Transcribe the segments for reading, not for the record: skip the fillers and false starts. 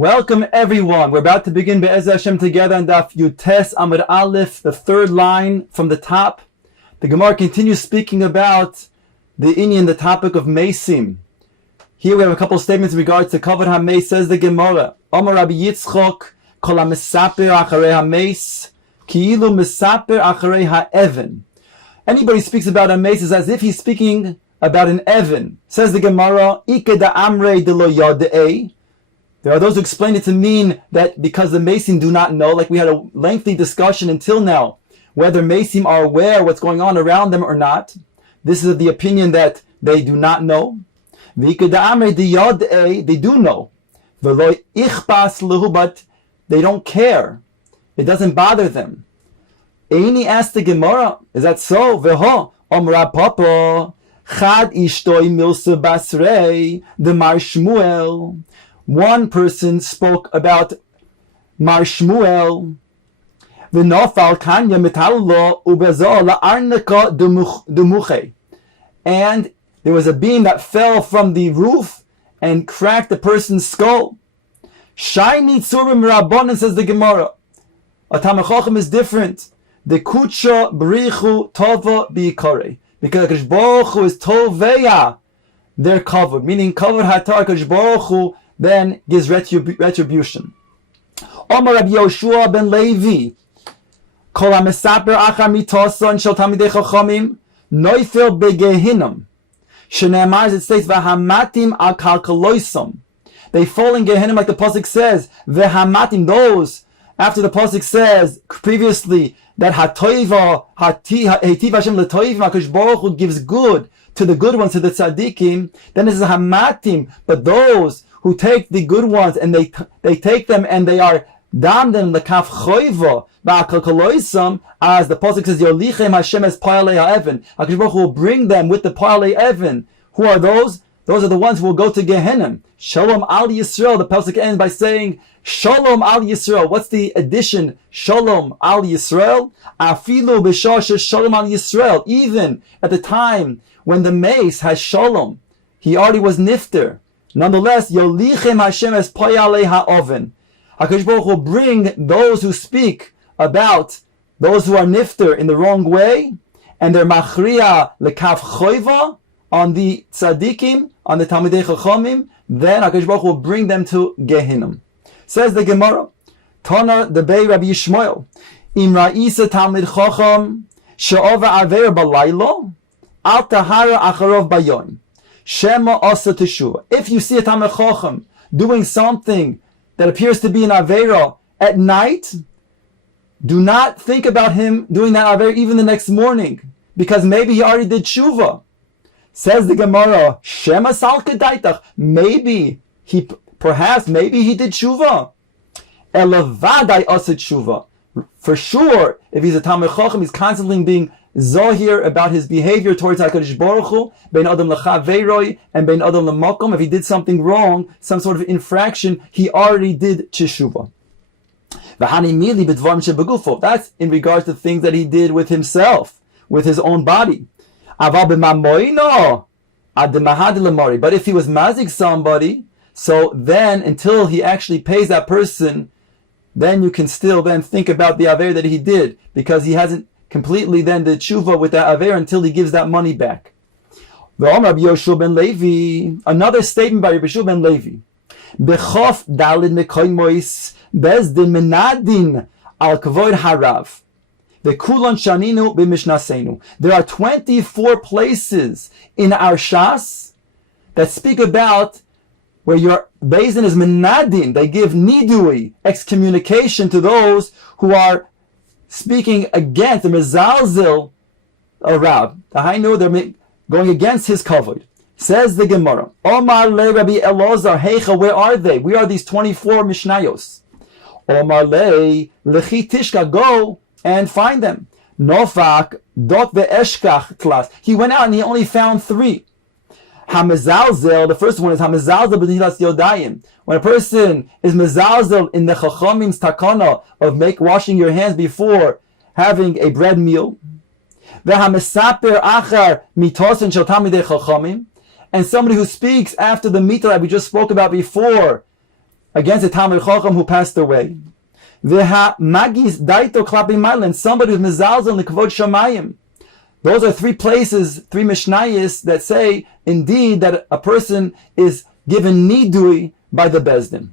Welcome everyone. We're about to begin Be'ez Hashem together on Daf Yutes Amud Aleph, the third line from the top. The Gemara continues speaking about the inyan, the topic of Mesim. Here we have a couple of statements in regards to Kavod HaMeis. Says the Gemara, Amar Rabbi Yitzchok, Kol HaMesaper Acharei HaMeis, Ki'ilu Mesaper Acharei HaEven. Anybody speaks about a Meis is as if he's speaking about an Evan. Says the Gemara, Ike da Amrei de lo Yodei. There are those who explain it to mean that because the Mesim do not know, like we had a lengthy discussion until now, whether Mesim are aware what's going on around them or not. This is the opinion that they do not know. They do know. But they don't care. It doesn't bother them. Eini asked the Gemara, is that so? Veho, Omra Papa, Chad Ishtoi Milsa Basrei, the Mar Shmuel. One person spoke about Mar Shmuel. V'nofal kanya metallo ubezo la'arneka demuche. And there was a beam that fell from the roof and cracked the person's skull. Shayni tzurim rabbanan, says the Gemara. A Talmid Chacham is different. The kucha b'richu tova b'ikare. Because HaKadosh Baruch Hu is toveya, they're covered. Meaning covered hatar HaKadosh Baruch Hu then gives retribution. Omar Rabbi Yoshua ben Levi, Kol HaMesaper Achar Mitoson Shel Talmidei Chachamim Noifel Begehinnom. Shneimar, as it states, V'hamatim Al Kalkaloisam. They fall in Gehinnom, like the pasuk says. V'hamatim, those after the pasuk says previously that Hatoiva Heitiv Hashem L'Toivim, HaKadosh Baruch Hu gives good to the good ones, to the tzaddikim. Then this is Hamatim, but those who take the good ones and they take them and they are damden lekaf choiva ba'akalkaloisam, as the pasuk says, Yolichem Hashem es pa'alei ha'even. HaKadosh Baruch Hu will bring them with the pa'alei even. Who are those? Those are the ones who will go to Gehenna. Shalom al Yisrael. The pasuk ends by saying Shalom al Yisrael. What's the addition? Shalom al Yisrael. Afilu b'shah Shalom al Yisrael. Even at the time when the mace has Shalom, he already was nifter. Nonetheless, Yolichem Hashem es pa'alei ha'oven. HaKadosh Baruch Hu will bring those who speak about those who are nifter in the wrong way, and they're machriya lekaf choiva on the tzaddikim, on the Talmidei Chachamim. Then HaKadosh Baruch Hu will bring them to Gehinnom. Says the Gemara, Tana the Bei Rabbi Yishmael, Im ra'isa Talmid Chacham she'ova aver balaylo al tahara acharov bayon shema asa teshuva. If you see a Talmid Chacham doing something that appears to be an avera at night, do not think about him doing that avera even the next morning, because maybe he already did tshuva. Says the Gemara, Shema sal kedaitach, maybe he did tshuva. Elavadai asa tshuva. For sure, if he's a Talmid Chacham, he's constantly being zohir about his behavior towards HaKadosh Baruch Hu, bein adam lechaveiroi and bein adam lemakom. If he did something wrong, some sort of infraction, he already did teshuva. That's in regards to things that he did with himself, with his own body. But if he was mazik somebody, so then until he actually pays that person, then you can still then think about the aver that he did, because he hasn't completely then the tshuva with that aver until he gives that money back. Another statement by Rabbi Yoshua ben Levi. Bechof dalid mekoymois bezdin menadin al kavod harav. The kulon shaninu b'mishnasenu. There are 24 places in our shas that speak about where your Bezdin is menadin. They give nidui, excommunication, to those who are speaking against the mezalzel Rav. The Hainu, they're going against his kavod. Says the Gemara, Omar le Rabbi Elazar heicha, where are they? We are these 24 mishnayos. Omar le lechi tishka, go and find them. Nofak dot ve'eshkach klas. He went out and he only found 3. Hamezalzel, the first one is Hamezalzel b'nilas yodayim. When a person is mezalzel in the chachamim's takana of washing your hands before having a bread meal. V'hamesaper achar mitosin shel talmidei chachamim. And somebody who speaks after the mitah that we just spoke about before, against a Talmid Chacham who passed away. Veha magis daito klapi mailen, somebody who's mezalzel in kavod shamayim. Those are three places, three mishnayos that say indeed that a person is given nidui by the bezdin.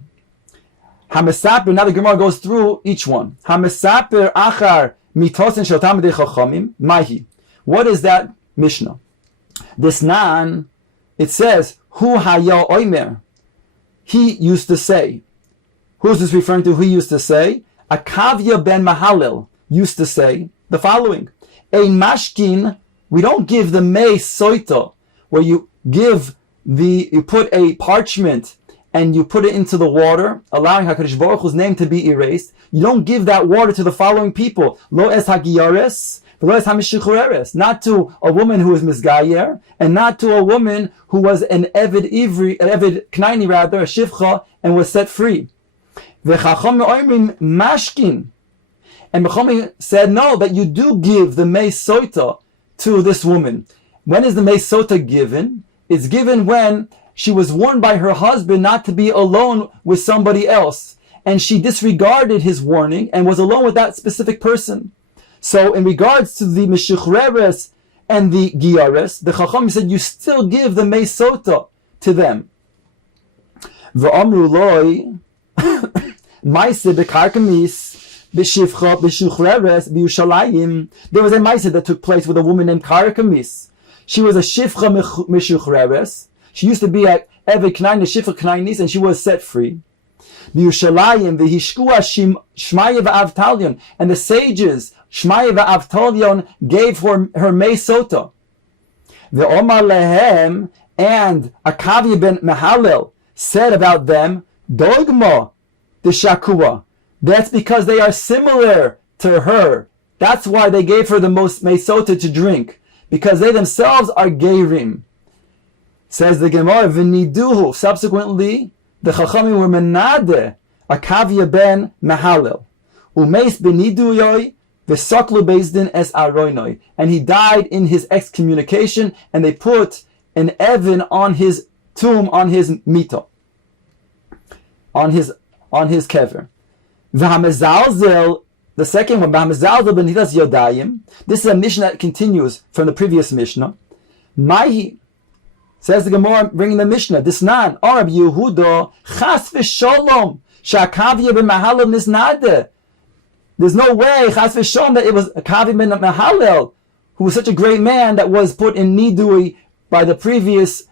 Hamesaper. Now the Gemara goes through each one. Hamesaper achar mitosin shel talmidei chachamim mahi. What is that mishnah? This nan, it says hu hayal oimer. He used to say. Who's this referring to? Who used to say? Akavya ben Mahalil used to say the following: a mashkin, we don't give the mei soita, where you put a parchment and you put it into the water, allowing HaKadosh Baruch Hu's name to be erased. You don't give that water to the following people: lo es hagiyares, lo es hamishichureres, not to a woman who is misgayer, and not to a woman who was an Eved Knaini rather, a shivcha, and was set free. V'chacham oimrim mashkin. And Bechomim said, no, that you do give the mei sota to this woman. When is the mei sota given? It's given when she was warned by her husband not to be alone with somebody else. And she disregarded his warning and was alone with that specific person. So in regards to the Meshuchreres and the Giyares, the Chacham said, you still give the mei sota to them. V'amru loi, maise bekarkamis, there was a ma'aseh that took place with a woman named Karkamis. She was a shivcha mishuchreres. She used to be at Eved Knaini, shivcha knainis, and she was set free. B'Yushalayim v'hishkua Shmaya v'Avtalion, and the sages Shmaya v'Avtalion gave her mei sota. Ve'omar lehem, and Akavya ben Mahalel said about them, Dogma the Shakua. That's because they are similar to her. That's why they gave her the most meisota to drink, because they themselves are geirim. Says the Gemara, v'niduhu. Subsequently, the Chachamim were menade Akavya ben Mahalel, umeis b'niduyoy v'saklu bezdin es aroinoi, and he died in his excommunication, and they put an Evan on his tomb, on his mito, on his kever. V'hamezalzel, the second one, v'hamezalzel b'nitilas yodayim. This is a mishnah that continues from the previous mishnah. Mahi, says the Gemara, bringing the mishnah. This nan, Arab Yehuda, chas v'sholom, sha'akavya b'mahalel nisnade. There's no way, chas v'sholom, that it was Akavya ben Mahalel, who was such a great man that was put in nidui by the previous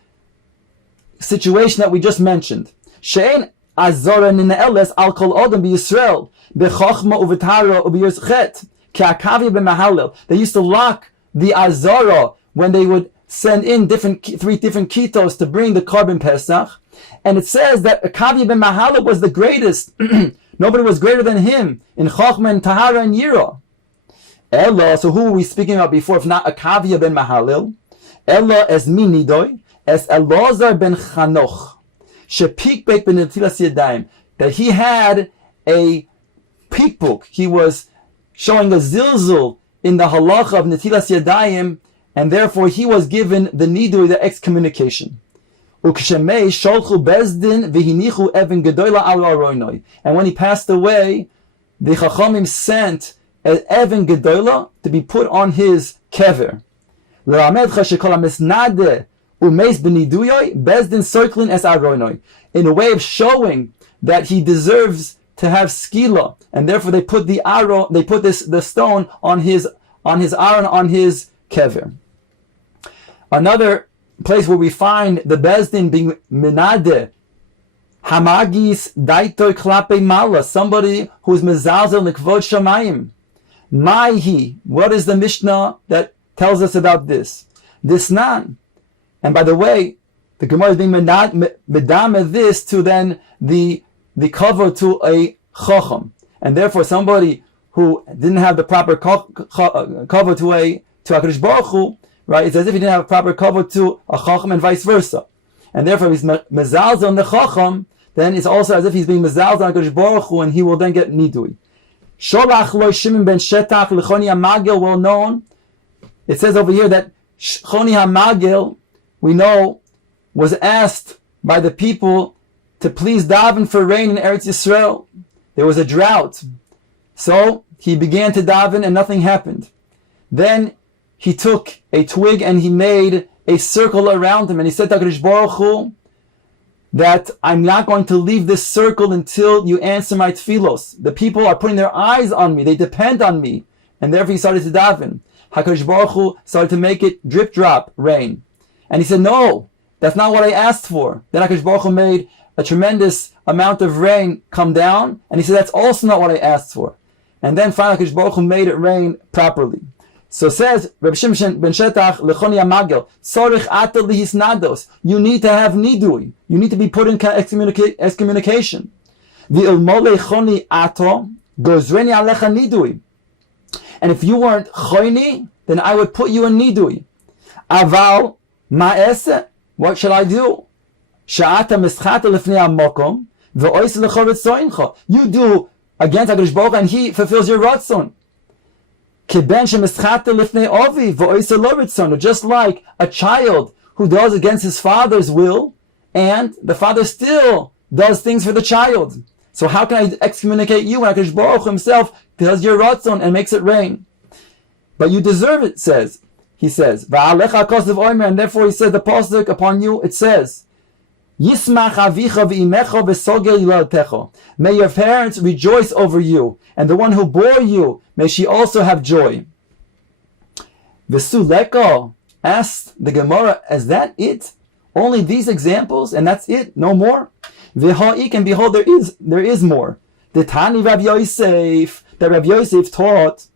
situation that we just mentioned. She'en azora nine'eles al kol odom b'Yisrael b'chochma u'v'tara u'b'yirchet ke'akavya b'mahalel. They used to lock the azora when they would send in three different kitos to bring the carbon pesach, and it says that Akavya ben Mahalel was the greatest. Nobody was greater than him in chochma and tahara and yira. Ella, so who were we speaking about before if not Akavya ben Mahalel? Ella es minidoy es Elazar ben Chanoch. That he had a peekbook. He was showing a zilzul in the halacha of netilas yadayim, and therefore he was given the nidui, the excommunication. And when he passed away, the Chachamim sent an Evan Gedola to be put on his kever. In a way of showing that he deserves to have skila, and therefore they put the stone on his aron, on his kever. Another place where we find the bezdin being menade, hamagis daitoi klape mala, somebody who's mezalzel nekvod shamayim. Maihi, what is the Mishnah that tells us about this? This nan. And by the way, the Gemara is being medame this to then the cover to a chacham, and therefore somebody who didn't have the proper cover to HaKadosh Baruch Hu, right? It's as if he didn't have a proper cover to a chacham and vice versa, and therefore if he's mezalzel on the chacham, then it's also as if he's being mezalzel on HaKadosh Baruch Hu, and he will then get nidui. Sholach lo Shimon ben Shetach l'choni hamagil, well known. It says over here that Choni hamagil, we know, was asked by the people to please daven for rain in Eretz Yisrael. There was a drought. So he began to daven and nothing happened. Then he took a twig and he made a circle around him, and he said to HaKadosh Baruch Hu that I'm not going to leave this circle until you answer my tefillos. The people are putting their eyes on me, they depend on me. And therefore he started to daven. HaKadosh Baruch Hu started to make it drip drop rain. And he said, no, that's not what I asked for. Then HaKadosh Baruch Hu made a tremendous amount of rain come down, and he said, that's also not what I asked for. And then finally HaKadosh Baruch Hu made it rain properly. So says Reb Shimshon ben Shetach Lechoni Amagel, Tzorich ata lihisnados. You need to have nidui. You need to be put in excommunication. V'ilmolei choni ato gozreni alecha nidui. And if you weren't choni, then I would put you in nidui. Aval ma'ese. What shall I do? Sha'ata mischata lefnei hamokom v'ois lecha ritzoincha. You do against HaKadosh Baruch Hu, and He fulfills your ratzon. Just like a child who does against his father's will, and the father still does things for the child. So how can I excommunicate you when HaKadosh Baruch Hu himself does your ratzon and makes it rain? But you deserve it, he says. And therefore he says, the pasuk upon you, it says, Yismach avicha v'imecha v'sogel yiladecha. May your parents rejoice over you, and the one who bore you, may she also have joy. V'suleko asked the Gemara, is that it? Only these examples, and that's it, no more? V'ha'ik, and behold, there is more. The Tani Rav Yosef, that Rav Yosef taught,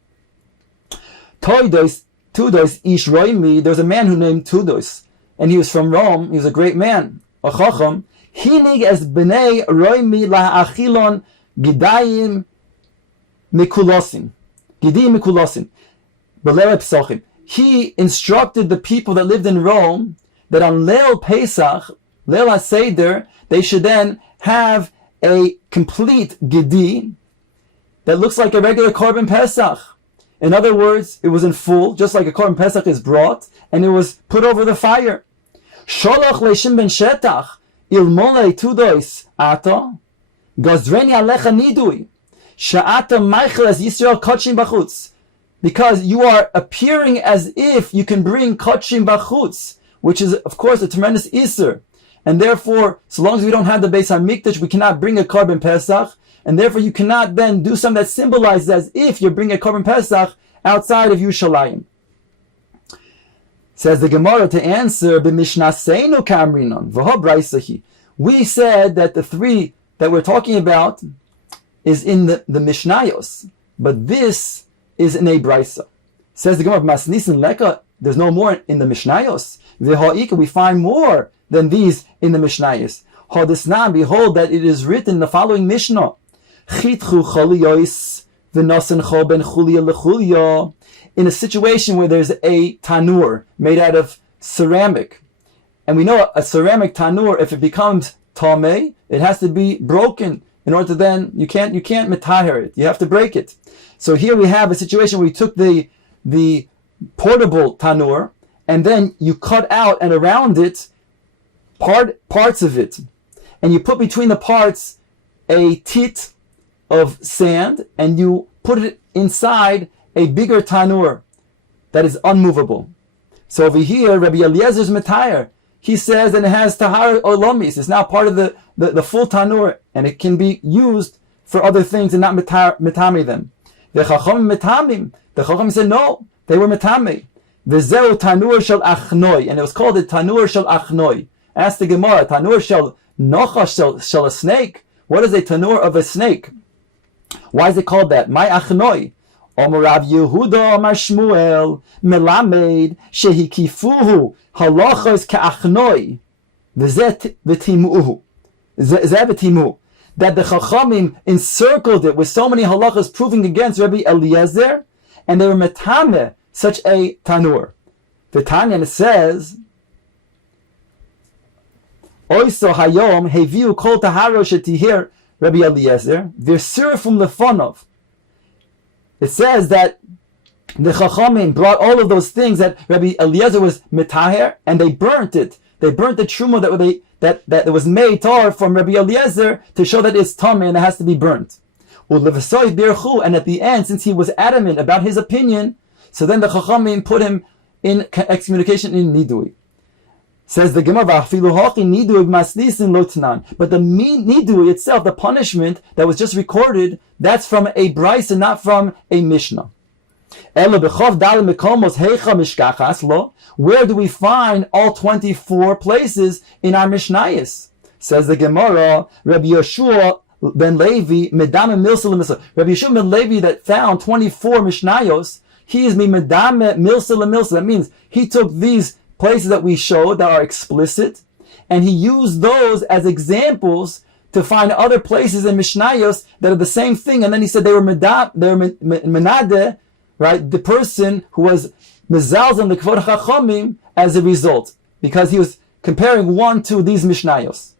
Toidos, Tudos, Ish Roimi, there's a man who named Tudos, and he was from Rome, he was a great man. A chacham, hinig es bnei roimi la'achilon gidayim mikulosin. He instructed the people that lived in Rome that on Leil Pesach, Leil HaSeder, they should then have a complete gidi that looks like a regular Korban Pesach. In other words, it was in full, just like a Korban Pesach is brought, and it was put over the fire. Sholach Lesin ben Shetach ilmolei tudois ata gazreni alecha nidui sha'ata meichel as Yisrael kachim bachutz, because you are appearing as if you can bring kachim bachutz, which is of course a tremendous iser, and therefore so long as we don't have the Beis Hamikdash we cannot bring a Korban Pesach, and therefore you cannot then do something that symbolizes as if you're bringing a Korban Pesach outside of Yerushalayim. Says the Gemara to answer, "B'mishnaseinu kamrinon v'ho braisahi." We said that the three that we're talking about is in the Mishnayos, but this is in a brisa. Says the Gemara, "Masnisin leka." There's no more in the Mishnayos. V'ha'ika, we find more than these in the Mishnayos. Hadisnan, behold that it is written in the following Mishnah: Chitchu choliyos v'nosen chol ben chulia lechulia. In a situation where there's a tanur made out of ceramic, and we know a ceramic tanur, if it becomes tameh, it has to be broken in order to then you can't metaher it. You have to break it. So here we have a situation where you took the portable tanur and then you cut out and around it parts of it, and you put between the parts a tit of sand, and you put it inside a bigger tanur that is unmovable. So over here, Rabbi Eliezer's Metayer, he says that it has tahar olamis. It's now part of the full tanur, and it can be used for other things and not metame them. The chacham metamim. The chacham said no, they were metame. V'zeu tanur shel achnoi, and it was called the tanur shel achnoi. Ask the Gemara, tanur shel nochash shel a snake. What is a tanur of a snake? Why is it called that? My achnoi. Omer Rav Yehuda Omer Shmuel melamed shehikifuhu halachos ka'achnoi v'zeh v'timuhu that the Chachamim encircled it with so many halachas proving against Rabbi Eliezer, and they were metameh such a tanur. The Tanya says, Oiso hayom heviu kol taharo shetihir Rabbi Eliezer v'sirfum lefonov. It says that the Chachamim brought all of those things that Rabbi Eliezer was metaher, and they burnt it They burnt the truma that was made tar from Rabbi Eliezer to show that it's tamei and it has to be burnt. And at the end, since he was adamant about his opinion, so then the Chachamim put him in excommunication in Nidui. Says the Gemara, but the Nidui itself, the punishment that was just recorded, that's from a Bryce and not from a Mishnah. Where do we find all 24 places in our Mishnayos? Says the Gemara, Rabbi Yeshua ben Levi, Medame Milsa Lemilsa. Rabbi Yeshua ben Levi that found 24 Mishnayos, he is Medame Milsa Lemilsa. That means he took these places that we showed that are explicit, and he used those as examples to find other places in Mishnayos that are the same thing. And then he said they were menade, right? The person who was mezalz on the Kvod Chachamim as a result, because he was comparing one to these Mishnayos.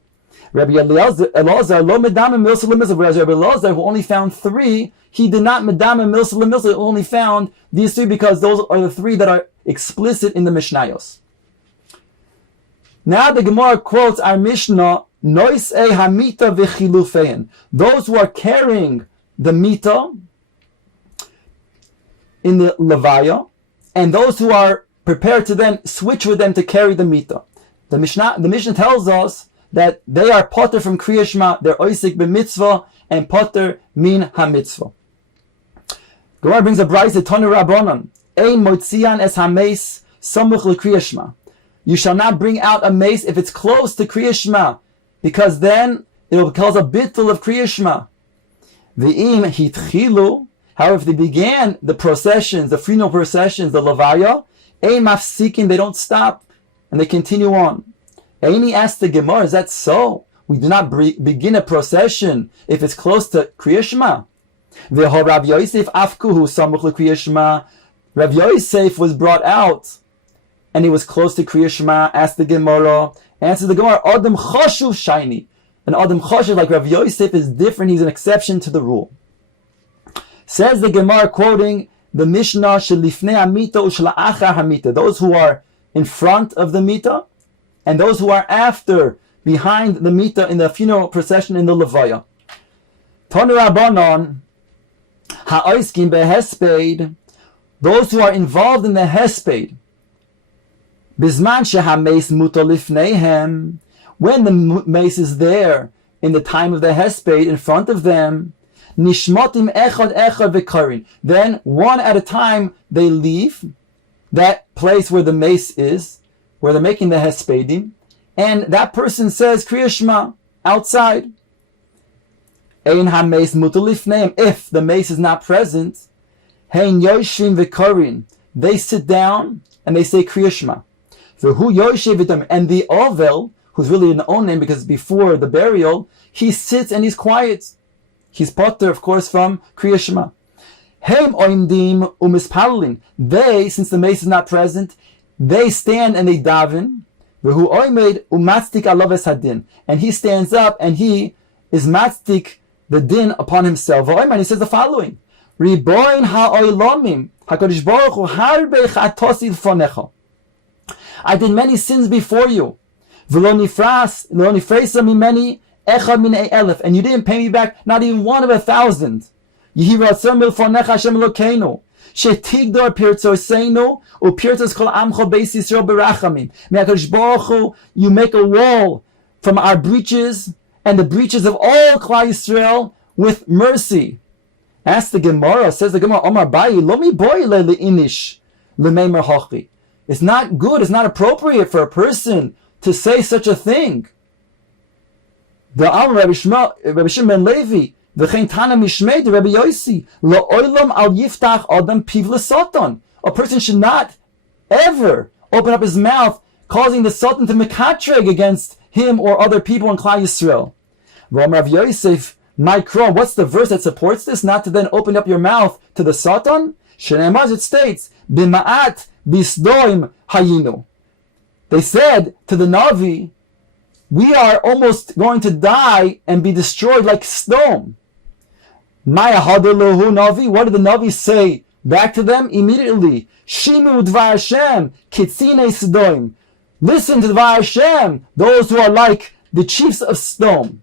Rabbi Elazar, lo medame milsa lemilsa, whereas Rabbi Elazar, who only found 3, he did not medame milsa lemilsa, only found these 3 because those are the 3 that are explicit in the Mishnayos. Now the Gemara quotes our Mishnah, Noisei hamita v'chilufein. Those who are carrying the mita in the levaya, and those who are prepared to then switch with them to carry the mita. The Mishnah tells us that they are potter from Kriya Shema, they're oisik b'mitzvah, and potter min ha-mitzvah. Gemara brings a brayse Tanu Rabbanan, ein motzian es ha-meis samuch l'Kriya Shema. You shall not bring out a mace if it's close to Kriya Shema, because then it will cause a bittul of Kriya Shema. V'im hitchilu, however, if they began the processions, the funeral processions, the levaya, ein mafsikin, they don't stop, and they continue on. Amy asked the Gemara, is that so? We do not begin a procession if it's close to Kriya Shema. V'ho Rav Yosef afkuhu samuch l'Kriya Shema. Rav Yosef was brought out, and he was close to Kriya Shema. Asked the Gemara. Answers the Gemara, Adam Choshuv Shiny. An Adam Choshuv like Rav Yosef is different. He's an exception to the rule. Says the Gemara, quoting the Mishnah, Shelifnei Hamita u'Shela'achar Hamita. Those who are in front of the Mita, and those who are after, behind the Mita in the funeral procession in the Levaya. Tanu Rabbanan, Ha'oiskim beHesped, those who are involved in the Hesped, Bizman shehameis muto lifneihem, when the mace is there in the time of the hesped in front of them, nishmotim echad echad v'karin. Then one at a time they leave that place where the mace is, where they're making the hespedim, and that person says Kriya Shema outside. Ein hameis muto lifneihem. If the mace is not present, hein yoshvim v'karin. They sit down and they say Kriya Shema. And the Ovel, who's really an own name because before the burial, he sits and he's quiet. He's potter, of course, from Kriya Shema. They, since the mace is not present, they stand and they daven. And he stands up and he is matztik the din upon himself. And he says the following: Riboin ha'olamim, HaKadosh Baruch Hu harbe chatosi l'fonecha. I did many sins before you. And you didn't pay me back not even 1 of 1,000. You make a wall from our breaches and the breaches of all Klal Yisrael with mercy. Ask the Gemara, says the Gemara, Omar Bayi, Lomi boy le inish lemeimar hochi. It's not good, it's not appropriate for a person to say such a thing. The Al Rabbi Shimon ben Levi, v'chein Tana Mishmei, the Rabbi Yossi, La'olam al yiftach adam piv l'satan. A person should not ever open up his mouth, causing the Satan to mekatreg against him or other people in Klal Yisrael. Rav Yosef, Mikro, what's the verse that supports this? Not to then open up your mouth to the Satan? Shenemaz, it states, B'ma'at bisdoim hayinu. They said to the Navi, we are almost going to die and be destroyed like stone. Maya hadalahu Navi. What did the Navi say back to them? Immediately, Shimu dvar Hashem, kitzine sdoim. listen to the Dvar Hashem, those who are like the chiefs of stone.